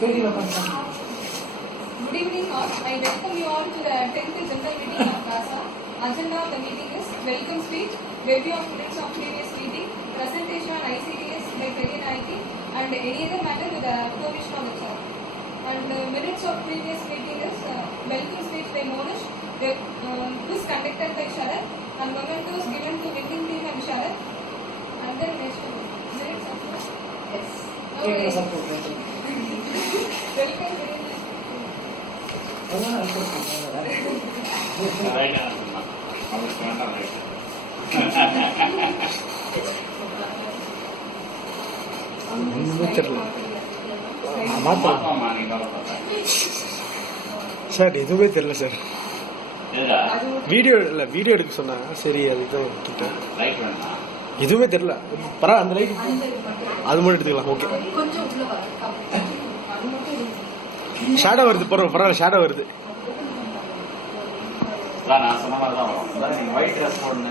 Good evening all. I welcome you all to the 10th General Meeting of CASA. Agenda of the meeting is welcome speech, review of minutes of previous meeting, presentation on ICDS by Perin IT, and any other matter with the provision of the chair. And minutes of previous meeting is welcome speech by Monish, quiz conducted by Sharad, and mementos given to winning team and Sharad. And then next minutes of yes. Welcome. Sir எதுவுமே தெரியல sir. Video இல்லை, video எடுக்க சொன்னாங்க. சரி அதுதான் கிட்டேன். எதுவுமே தெரியல. பரவாயில்ல, அந்த லைட் அது மட்டும் எடுத்துக்கலாம். ஓகே. ஷேடோ வருது, பரவாயில்ல, ஷேடோ வருது. நான் சொன்ன மாதிரி தான் வரும். நீங்க ஒயிட் ட்ரெஸ் போடுங்க.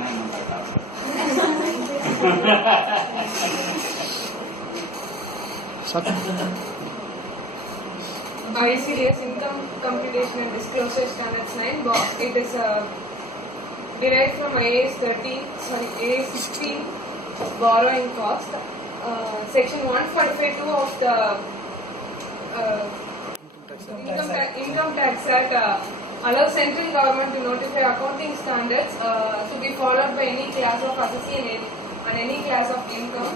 ICDS Income Computation and Disclosure Standards 9. It is derived from AS 16 borrowing cost. Section 145(2) of the Income Tax Act allows central government to notify accounting standards to be followed by any class of assessee and any class of income.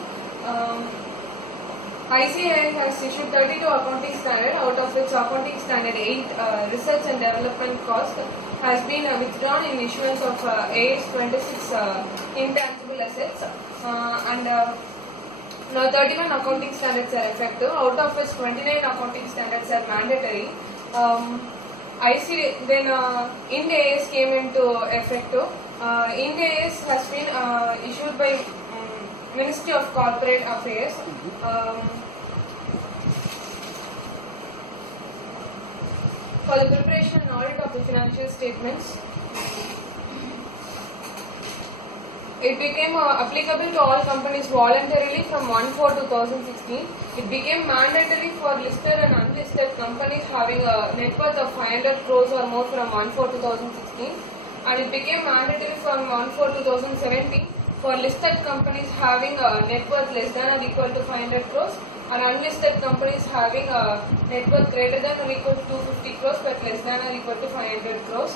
ICAI has issued 32 accounting standards, out of which accounting standard 8 research and development cost has been withdrawn in issuance of AS 26 intangible assets, and now 31 accounting standards are effective, out of which 29 accounting standards are mandatory. Then Ind AS came into effect. Ind AS has been issued by Ministry of Corporate Affairs. For the preparation and audit of the financial statements, it became applicable to all companies voluntarily from 1/4/2016. It became mandatory for listed and unlisted companies having a net worth of 500 crores or more from 1/4/2016, and it became mandatory from 1/4/2017 for listed companies having a net worth less than or equal to 500 crores and unlisted companies having a net worth greater than or equal to 250 crores but less than or equal to 500 crores.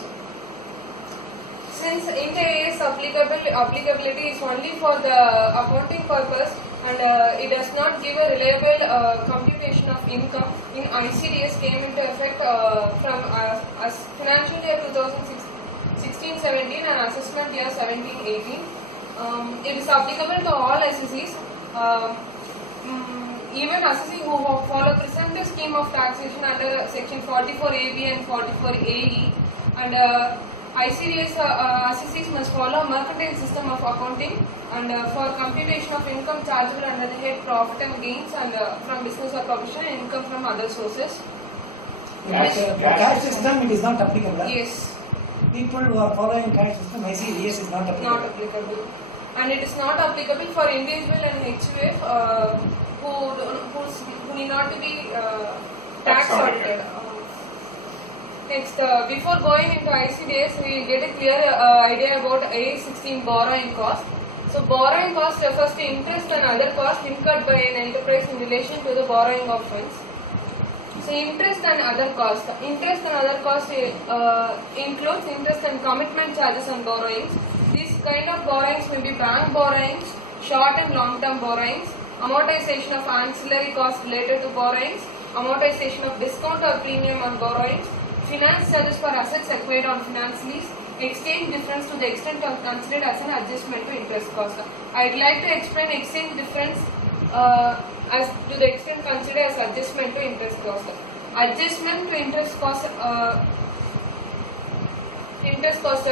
Since Ind AS applicability is only for the accounting purpose and it does not give a reliable computation of income, in ICDS came into effect from financial year 2016-17 and assessment year 17-18. It is applicable to all assessees, even assessee who follow presumptive scheme of taxation under section 44AB and 44AE, and ICDS assessees must follow mercantile system of accounting and for computation of income chargeable under the head profit and gains and from business or profession and income from other sources. cash system, it is not applicable. Yes. People who are following cash system, ICDS is not applicable. Not applicable. And it is not applicable for individual and HUF who need not to be tax audited. Next, before going into ICDS, we get a clear idea about AS 16 borrowing cost. So, borrowing cost refers to interest and other costs incurred by an enterprise in relation to the borrowing of funds. So, interest and other costs. Interest and other costs includes interest and commitment charges on borrowings. These kind of borrowings may be bank borrowings, short and long-term borrowings, amortization of ancillary costs related to borrowings, amortization of discount or premium on borrowings, finance charges for assets acquired on finance lease, exchange difference to the extent considered as an adjustment to interest cost. I'd like to explain exchange difference as to the extent considered as adjustment to interest cost. Adjustment to interest cost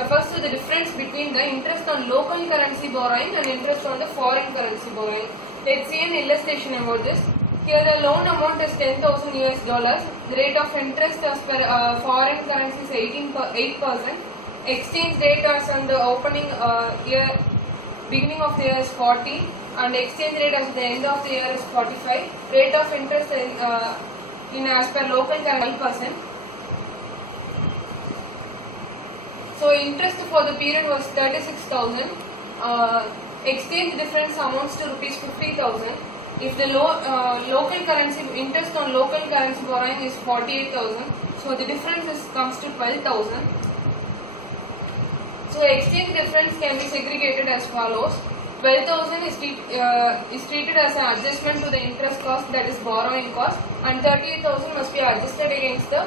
refers to the difference between the interest on local currency borrowing and interest on the foreign currency borrowing. Let's see an illustration about this. Here the loan amount is $10,000. The rate of interest as per foreign currency is 8%. Exchange rate as on the beginning of the year is 40, and exchange rate at the end of the year is 45. Rate of interest in as per local currency 12%. So interest for the period was 36,000. Exchange difference amounts to rupees 50,000. If the local currency interest on local currency borrowing is 48,000, so the difference comes to 12,000. So exchange difference can be segregated as follows: 12,000 is treated as an adjustment to the interest cost, that is borrowing cost, and 38,000 must be adjusted against the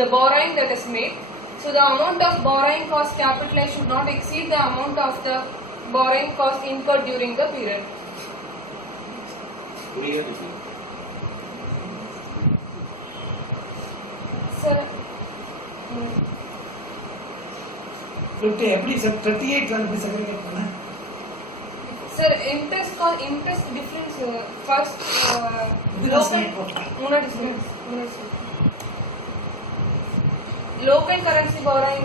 the borrowing that is made. So the amount of borrowing cost capitalized should not exceed the amount of the borrowing cost incurred during the period. Sir, 50 எப்படி sir 38 ல எப்படி segregate பண்ண sir, interest difference first local currency borrowing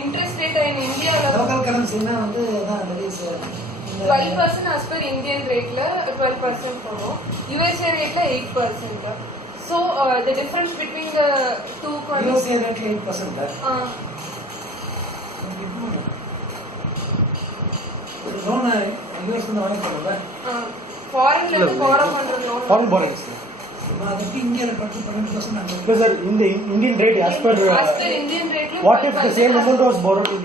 interest rate in India local currency na வந்து அதான் that is 12% as per Indian rate la 12% போகும், USA rate la 8%. So the difference between the two USA rate 8%. Loan US ல வாங்கி போறோம்ல ஃபாரின்ல இருந்து borrow பண்ற loan foreign borrowings. அது இந்தியால 12% நாங்க No sir, in the Indian rate as per Indian rate la what if the same amount was borrowed in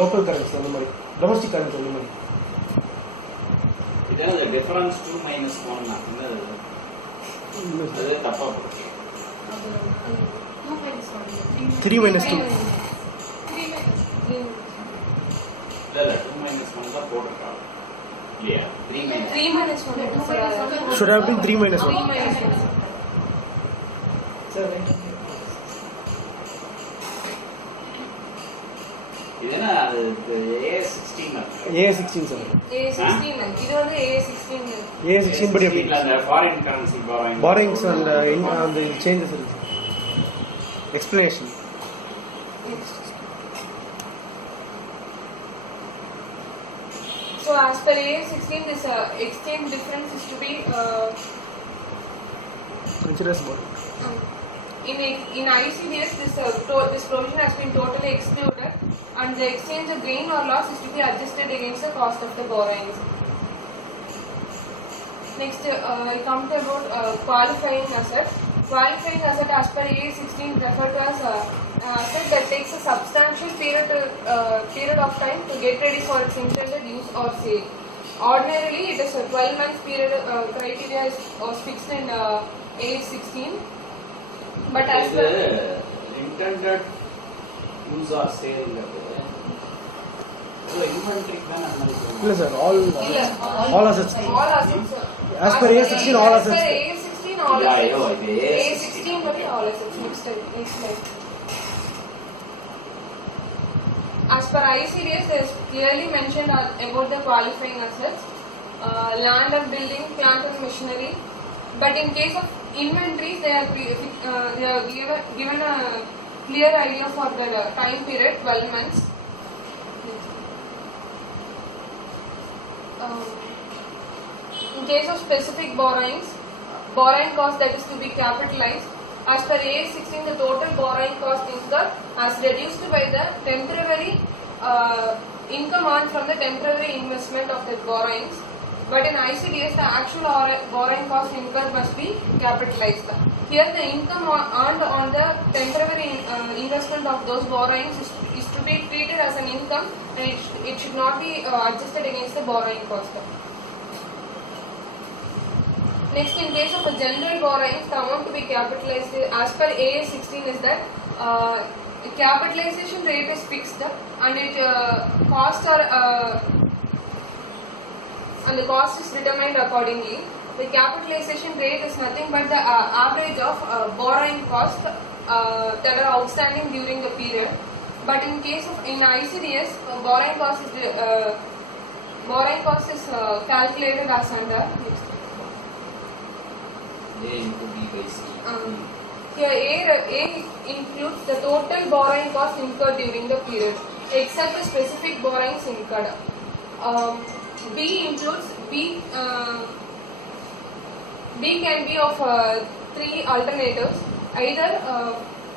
local currency அந்த மாதிரி domestic currency அந்த மாதிரி இதான் the difference 2 minus 1 னா அது தப்பா போடுது 3 minus 2 இல்ல 2 minus 1 தான் போட்டுருக்காங்க இல்லையா 3 minus 3 minus 1 should have been 3 minus 1. 3 minus 1. சரி இதுனா அது A16 A16 sir. A16 இது வந்து A16 A16 படி எப்படி அந்த foreign currency borrowings and the changes explanation. So as per A16 this exchange difference is to be considered as borrowing. in ICDS this provision has been totally excluded, and the exchange of gain or loss is to be adjusted against the cost of the borrowings. Next, I come to about qualifying asset. Qualifying asset as per A16 referred to as asset that takes a substantial period of time to get ready for its intended use or sale. Ordinarily, it is a 12-month period. Criteria was fixed in A16. But as per intended use or sale so inventory kan No sir, all assets. all assets. As per A16 all assets. As per A16 all Yeah, assets. yeah, A16 only all assets. Next slide. As per ICDS, there is clearly mentioned about the qualifying assets, land and building, plant and machinery. But in case of inventories, they are given a clear idea for the time period, 12 months. In case of specific borrowings, borrowing cost that is to be capitalized. As per A16, the total borrowing cost incurred as reduced by the temporary income earned from the temporary investment of the borrowings. But in ICDS, the actual borrowing cost incurred must be capitalized. Here, the income earned on the temporary investment of those borrowings is to be treated as an income, and it should not be adjusted against the borrowing cost. Next, in case of a general borrowings, the amount to be capitalized as per A16 is that capitalization rate is fixed, and the cost is determined accordingly. The capitalization rate is nothing but the average of borrowing cost that are outstanding during the period. But in case of in ICDS, borrowing cost is calculated as under. A into B by C. Here A includes the total borrowing cost incurred during the period, except the specific borrowings incurred. B includes B can be of three alternatives. Either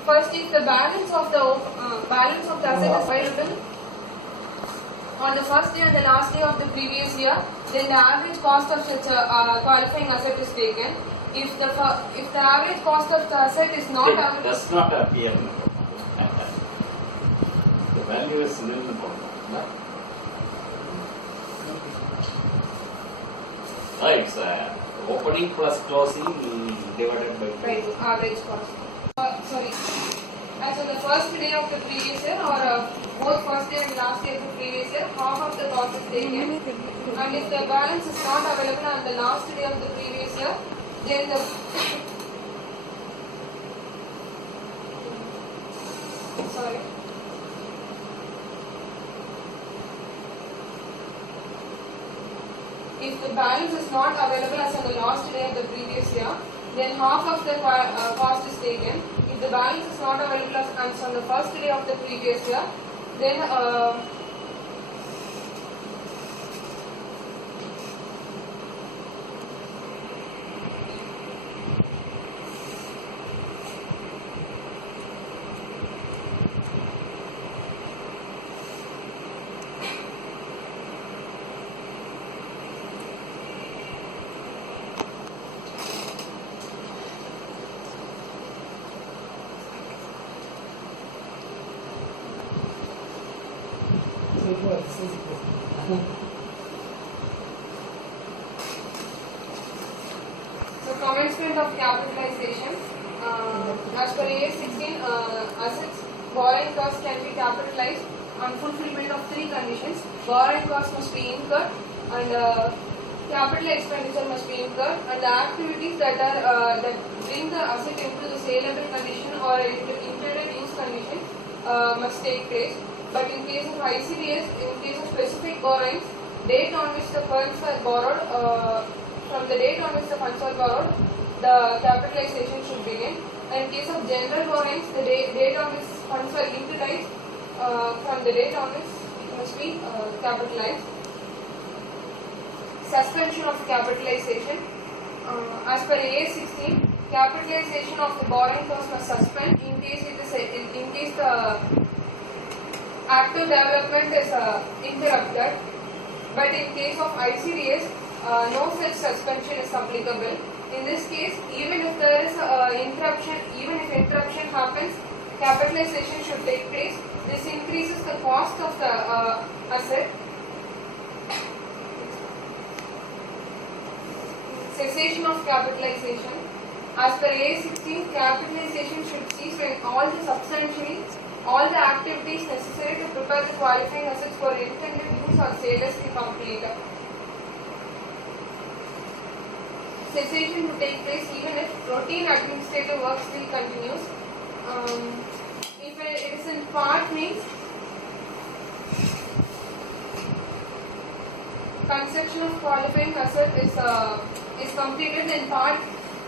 first, if the balance of the asset is available on the first day and the last day of the previous year, then the average cost of such a qualifying asset is taken. If the average cost of the asset is not available, does not appear in the the value is nil in the it's opening plus closing divided by 2. right, average cost. Sorry, as on the first day of the previous year or both first day and last day of the previous year, half of the cost is taken. And if the balance is not available on the last day of the previous year, then the sorry. If the balance is not available as on the last day of the previous year, then half of the cost is taken. If the balance is not available as on the first day of the previous year, then so commencement of capitalization. As per AS 16, assets borrowing costs can be capitalized on fulfillment of three conditions. Borrowing costs must be incurred, and capital expenditure must be incurred, and the activities that bring the asset into the saleable condition or intended use condition must take place. But in case of ICDS, in case of specific borrowings, date on which the funds are borrowed, from the date on which the funds are borrowed, the capitalization should begin. And in case of general borrowings, the date on which funds are utilized, from the date on which it must be capitalized. Suspension of capitalization. As per AS 16, capitalization of the borrowing cost must suspend in case the active development is interrupted. But in case of ICDS, no such suspension is applicable. In this case, even if there is interruption, even if interruption happens, capitalization should take place. This increases the cost of the asset. Cessation of capitalization. As per AS 16, capitalization should cease when all the activities necessary to prepare the qualifying assets for intended use or sale is completed. Cessation to take place even if routine administrative work still continues. If it is in part, means construction of qualifying asset is completed in part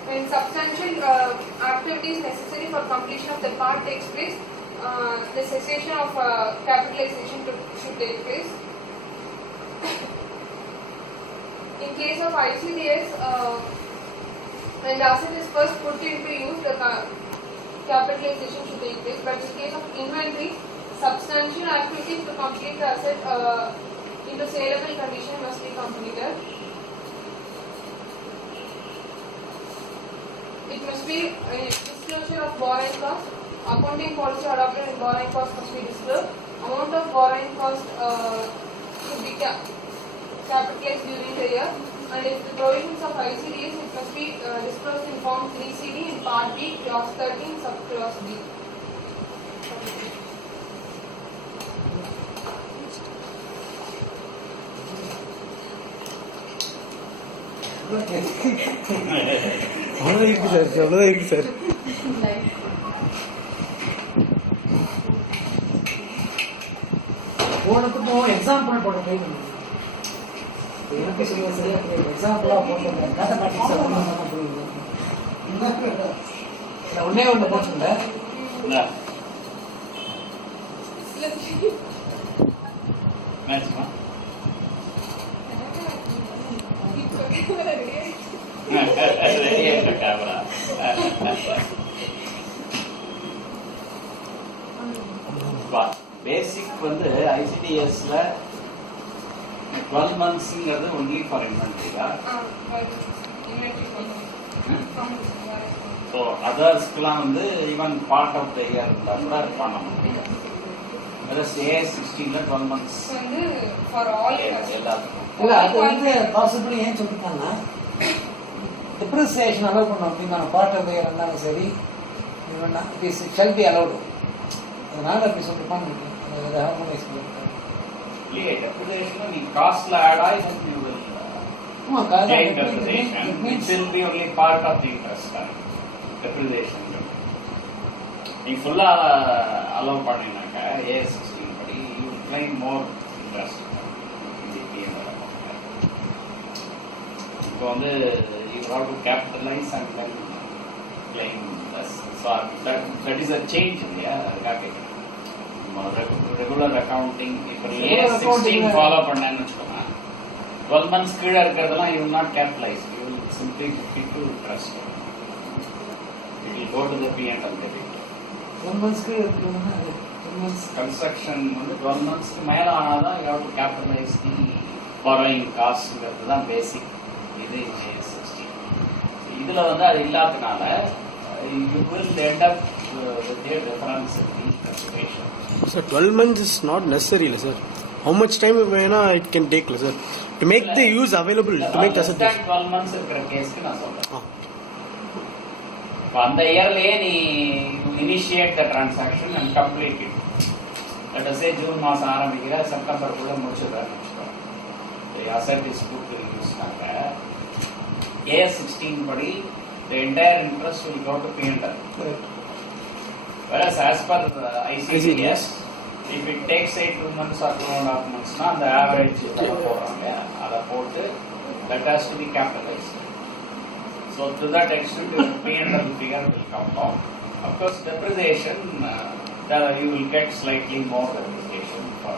when substantial activities necessary for completion of the part takes place. The cessation of capitalization should take place. In case of ICDS, when the asset is first put into use, the capitalization should take place. But in case of inventory, substantial activities to complete the asset into saleable condition must be completed. It must be disclosure of borrowing cost. Accounting policy adopted in borrowing cost must be disclosed. Amount of borrowing cost should be capitalized during the year. And if the provisions of ICDS, it must be disclosed in Form 3CD in Part B, Clause 13, Subclause B. அவ்வளோதான் இருக்கு sir, அவ்வளோதான் இருக்கு sir. போனதுக்கும் example போட try பண்ணுங்க. எனக்கு சொல்ல சரியா எக்ஸாம்பிளா போட்டேன். மேத்தமேட்டிக்ஸ் ஒன்னே ஒன்று போச்சுங்க. மேட்ச்மா camera. Basic வந்து ICDSல 12 monthsங்கிறது only for inventory தான். So othersக்குலாம் வந்து even part of the year கூட பண்ண முடியும். Whereas A16ல 12 months வந்து for all எல்லாத்துக்கும். இல்ல அது வந்து பாசிபிளி ஏன் சொல்லிட்டாங்கன்னா டிப்ரிசியேஷன் அலோவ் பண்ணோம் அப்படின்னா பார்ட் ஆஃப் இயர் இருந்தாலும் சரி இல்லைன்னா it is shell B allowed. அதனால அப்படி சொல்லிருப்பான்னு அதை ஹார்மோனைஸ் பண்ணிருக்காங்க. இல்லையே டெப்ரிசியேஷன் நீ காஸ்ட்ல ஆட் ஆகி you will ஆமா gain depreciation. It will be only part of the interest depreciation. நீ ஃபுல்லா அலோவ் பண்ணினாக்க A16 படி you will claim more interest. இப்போ வந்து you have to capitalize and then claim less. So that is a change இல்லையா? Regular accounting இப்போ A16 follow பண்ணேன்னு வச்சுக்கோங்க 12 months கீழே இருக்கிறதெல்லாம் you will not capitalize. You will simply put it to interest. It will go to the P&L debit. 1 monthsக்கு இருக்குன்னா 1 months Construction வந்து 12 months மேல ஆனாதான் you have to capitalize the borrowing cost-ங்கிறது தான் பேசிக். இது A16. இதுல வந்து அது இல்லாதனால you will end up with a difference in the calculation. Sir, 12 months is not necessary, sir. How much time it can take, sir, to make the use available, to make the asset? 12 months இருக்கிற கேஸ்க்கு நான் சொல்றேன். இப்போ அந்த இயர்லயே நீ initiate the transaction and complete it. Let us say June மாசம் ஆரம்பிக்கிற செப்டம்பருக்குள்ள முடிச்சிடுறேன்னு வச்சுக்கோ. The asset is put to use நாங்க A16 படி the entire interest will go to P&L. Whereas as per ICDS, if it takes say 2 months or 2.5 months, the average that has to be capitalized. So to that extent, your P&L figure will come down. Of course, depreciation, you will get slightly more depreciation for